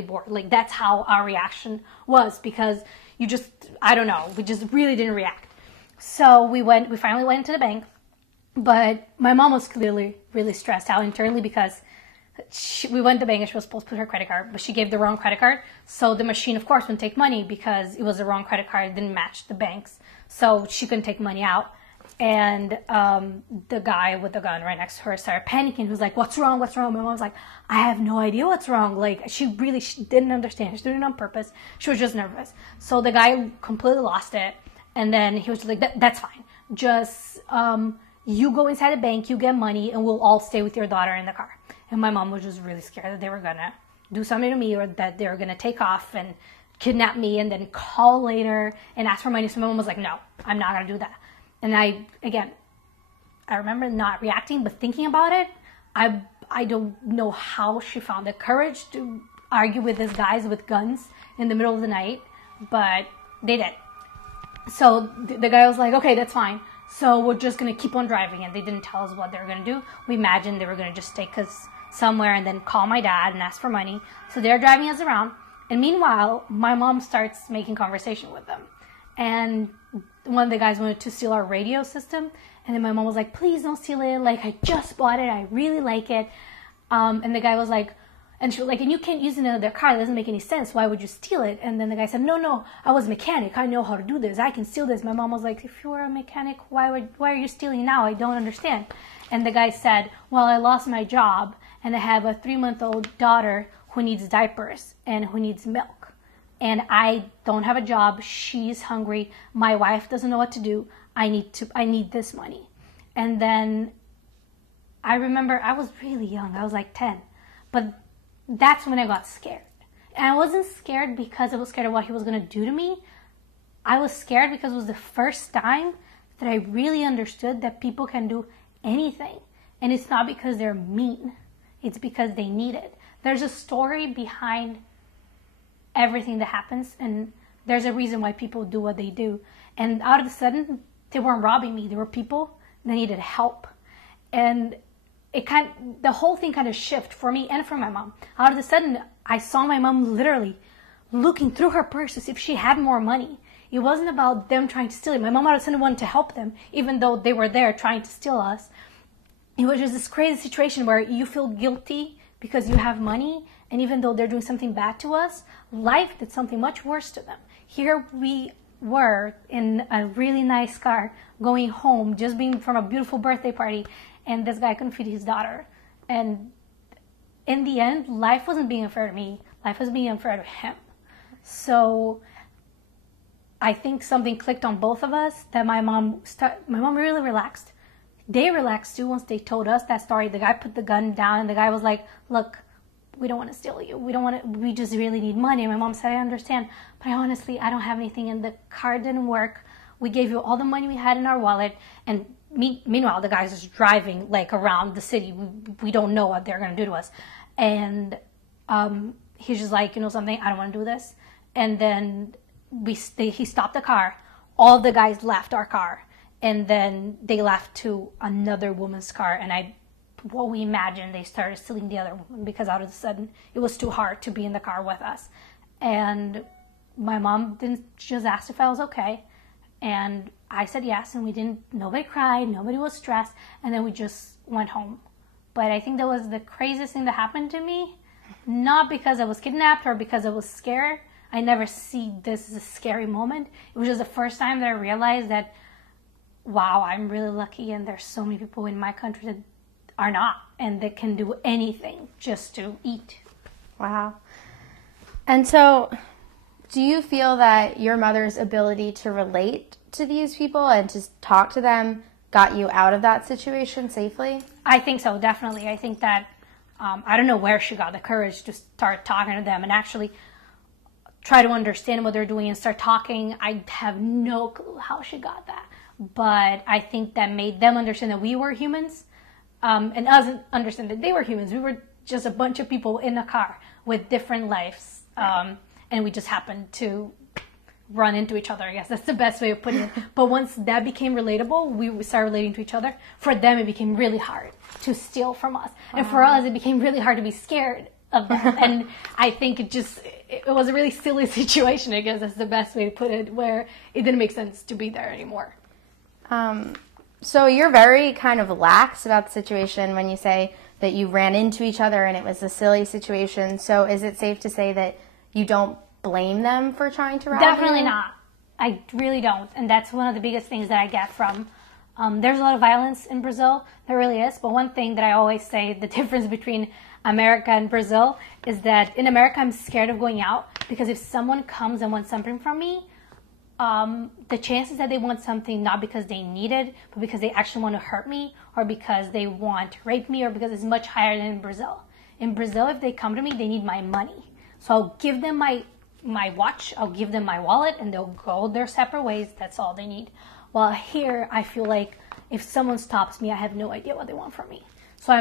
bored. Like, that's how our reaction was, because you just, I don't know, we just really didn't react. So we finally went to the bank, but my mom was clearly really stressed out internally because we went to the bank and she was supposed to put her credit card, but she gave the wrong credit card. So the machine, of course, wouldn't take money because it was the wrong credit card. It didn't match the bank's. So she couldn't take money out. And the guy with the gun right next to her started panicking. He was like, what's wrong? What's wrong? My mom was like, I have no idea what's wrong. Like, she didn't understand. She did it on purpose. She was just nervous. So the guy completely lost it. And then he was just like, that's fine. Just, you go inside the bank, you get money, and we'll all stay with your daughter in the car. And my mom was just really scared that they were going to do something to me, or that they were going to take off and kidnap me and then call later and ask for money. So my mom was like, no, I'm not going to do that. And I remember not reacting, but thinking about it, I don't know how she found the courage to argue with these guys with guns in the middle of the night, but they did. So the guy was like, okay, that's fine. So we're just going to keep on driving. And they didn't tell us what they were going to do. We imagined they were going to just take us somewhere and then call my dad and ask for money. So they're driving us around. And meanwhile, my mom starts making conversation with them. And one of the guys wanted to steal our radio system. And then my mom was like, please don't steal it. Like, I just bought it. I really like it. And the guy was like, and she was like, and you can't use it in another car. It doesn't make any sense. Why would you steal it? And then the guy said, no, I was a mechanic. I know how to do this. I can steal this. My mom was like, if you were a mechanic, why are you stealing now? I don't understand. And the guy said, well, I lost my job and I have a 3-month-old daughter who needs diapers and who needs milk. And I don't have a job. She's hungry. My wife doesn't know what to do. I need this money. And then I remember I was really young. I was like 10. But that's when I got scared. And I wasn't scared because I was scared of what he was going to do to me. I was scared because it was the first time that I really understood that people can do anything. And it's not because they're mean. It's because they need it. There's a story behind everything that happens, and there's a reason why people do what they do. And out of a sudden, they weren't robbing me. There were people that needed help. And the whole thing kind of shifted for me and for my mom. Out of a sudden, I saw my mom literally looking through her purse to see if she had more money. It wasn't about them trying to steal it. My mom out of a sudden wanted to help them, even though they were there trying to steal us. It was just this crazy situation where you feel guilty because you have money, and even though they're doing something bad to us, life did something much worse to them. Here we were in a really nice car going home, just being from a beautiful birthday party, and this guy couldn't feed his daughter. And in the end, life wasn't being unfair to me. Life was being unfair to him. So I think something clicked on both of us, that my mom really relaxed. They relaxed too once they told us that story. The guy put the gun down and the guy was like, look, we don't want to steal you. We just really need money. And my mom said, I understand, but I don't have anything, and the card didn't work. We gave you all the money we had in our wallet. And meanwhile, the guy's just driving like around the city. We don't know what they're going to do to us. And he's just like, you know something, I don't want to do this. And then he stopped the car. All the guys left our car. And then they left to another woman's car. And what we imagined, they started stealing the other woman, because out of a sudden it was too hard to be in the car with us. And my mom just asked if I was okay. And I said yes, and nobody cried, nobody was stressed, and then we just went home. But I think that was the craziest thing that happened to me, not because I was kidnapped or because I was scared. I never see this as a scary moment. It was just the first time that I realized that, wow, I'm really lucky, and there's so many people in my country that are not, and that can do anything just to eat. Wow. And so, do you feel that your mother's ability to relate to these people and to talk to them got you out of that situation safely? I think so, definitely. I think that, I don't know where she got the courage to start talking to them and actually try to understand what they're doing and start talking. I have no clue how she got that. But I think that made them understand that we were humans, and us understand that they were humans. We were just a bunch of people in a car with different lives, and we just happened to run into each other. I guess that's the best way of putting it. But once that became relatable, we started relating to each other. For them, it became really hard to steal from us. And for us, it became really hard to be scared of them. And I think it was a really silly situation, I guess that's the best way to put it, where it didn't make sense to be there anymore. So you're very kind of lax about the situation when you say that you ran into each other and it was a silly situation. So is it safe to say that you don't blame them for trying to rob you? Definitely not. I really don't. And that's one of the biggest things that I get from, there's a lot of violence in Brazil. There really is. But one thing that I always say, the difference between America and Brazil is that in America, I'm scared of going out because if someone comes and wants something from me, the chances that they want something not because they need it, but because they actually want to hurt me or because they want to rape me or because it's much higher than in Brazil. In Brazil, if they come to me, they need my money. So I'll give them my watch, I'll give them my wallet, and they'll go their separate ways. That's all they need. While here, I feel like if someone stops me, I have no idea what they want from me. So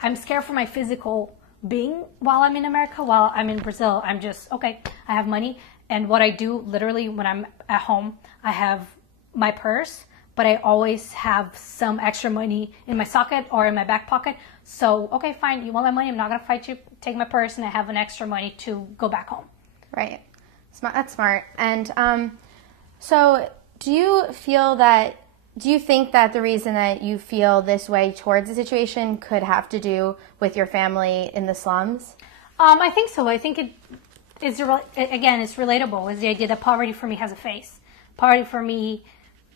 I'm scared for my physical being while I'm in America. While I'm in Brazil, I'm just, okay, I have money. And what I do literally when I'm at home, I have my purse, but I always have some extra money in my socket or in my back pocket. So, okay, fine, you want my money, I'm not going to fight you. Take my purse and I have an extra money to go back home. Right. That's smart. And so do you think that the reason that you feel this way towards the situation could have to do with your family in the slums? I think so. I think it's relatable. Is the idea that poverty for me has a face. Poverty for me,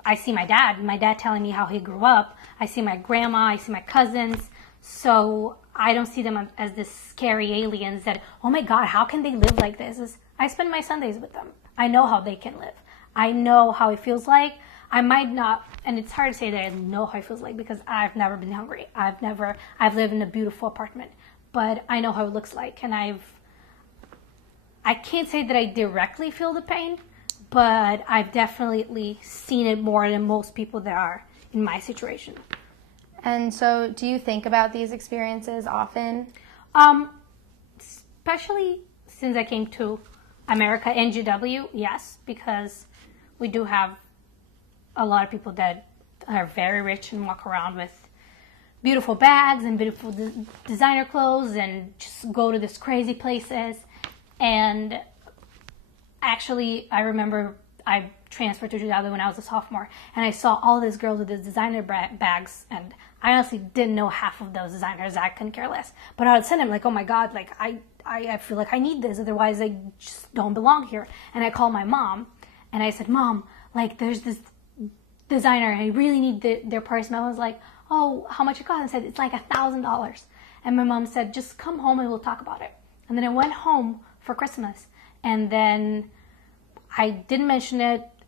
I see my dad telling me how he grew up. I see my grandma, I see my cousins. So I don't see them as this scary aliens that, oh my God, how can they live like this? I spend my Sundays with them. I know how they can live. I know how it feels like. I might not, and it's hard to say that I know how it feels like because I've never been hungry. I've lived in a beautiful apartment, but I know how it looks like. And I can't say that I directly feel the pain, but I've definitely seen it more than most people that are in my situation. And so do you think about these experiences often? Especially since I came to America and GW, yes, because we do have a lot of people that are very rich and walk around with beautiful bags and beautiful designer clothes and just go to these crazy places. And actually, I remember I transferred to GW when I was a sophomore, and I saw all these girls with these designer bags, and I honestly didn't know half of those designers. I couldn't care less. But I would send them like, oh my God, like I feel like I need this, otherwise I just don't belong here. And I called my mom, and I said, Mom, like there's this designer, and I really need their purse. My mom was like, oh, how much it cost? I said, it's like $1,000. And my mom said, just come home and we'll talk about it. And then I went home for Christmas, and then I didn't mention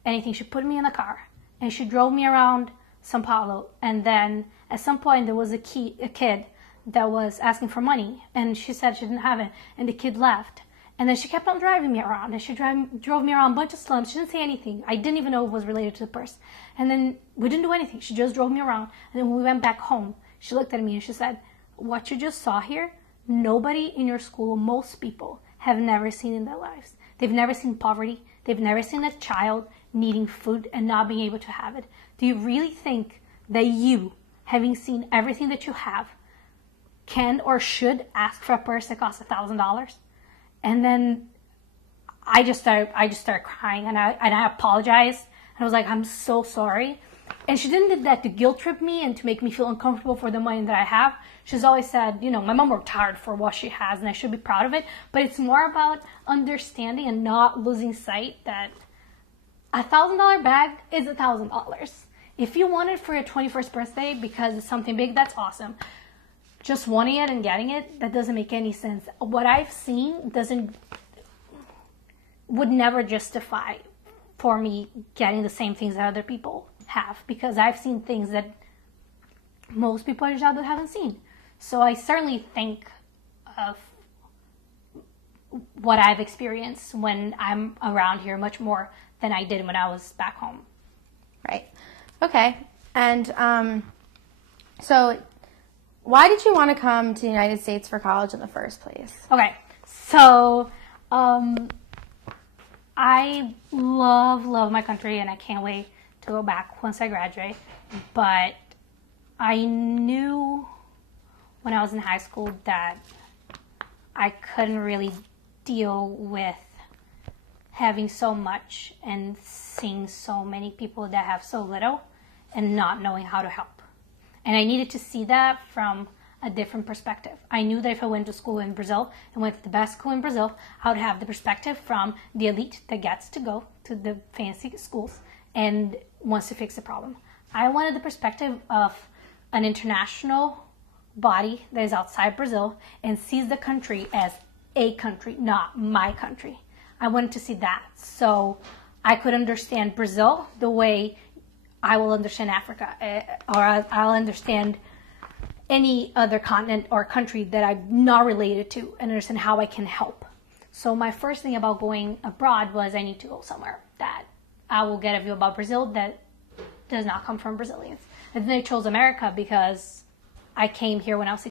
anything. She put me in the car, and she drove me around São Paulo. And then at some point, there was a kid that was asking for money, and she said she didn't have it, and the kid left. And then she kept on driving me around, and she drove me around a bunch of slums. She didn't say anything. I didn't even know it was related to the purse. And then we didn't do anything. She just drove me around. And then when we went back home, she looked at me and she said, what you just saw here, nobody in your school, most people, have never seen in their lives. They've never seen poverty. They've never seen a child needing food and not being able to have it. Do you really think that you, having seen everything that you have, can or should ask for a purse that costs $1,000? And then I just started crying, and I apologized. And I was like, I'm so sorry. And she didn't do that to guilt trip me and to make me feel uncomfortable for the money that I have. She's always said, you know, my mom worked hard for what she has, and I should be proud of it. But it's more about understanding and not losing sight that $1,000 bag is $1,000. If you want it for your 21st birthday because it's something big, that's awesome. Just wanting it and getting it, that doesn't make any sense. What I've seen would never justify for me getting the same things that other people have, because I've seen things that most people in Jado haven't seen. So I certainly think of what I've experienced when I'm around here much more than I did when I was back home. Right. Okay. And so why did you want to come to the United States for college in the first place? Okay. So I love my country, and I can't wait to go back once I graduate. But I knew when I was in high school that I couldn't really deal with having so much and seeing so many people that have so little and not knowing how to help. And I needed to see that from a different perspective. I knew that if I went to school in Brazil and went to the best school in Brazil, I would have the perspective from the elite that gets to go to the fancy schools and wants to fix the problem. I wanted the perspective of an international body that is outside Brazil and sees the country as a country, not my country. I wanted to see that so I could understand Brazil the way I will understand Africa, or I'll understand any other continent or country that I'm not related to and understand how I can help. So my first thing about going abroad was I need to go somewhere that I will get a view about Brazil that does not come from Brazilians. And then I chose America because I came here when I was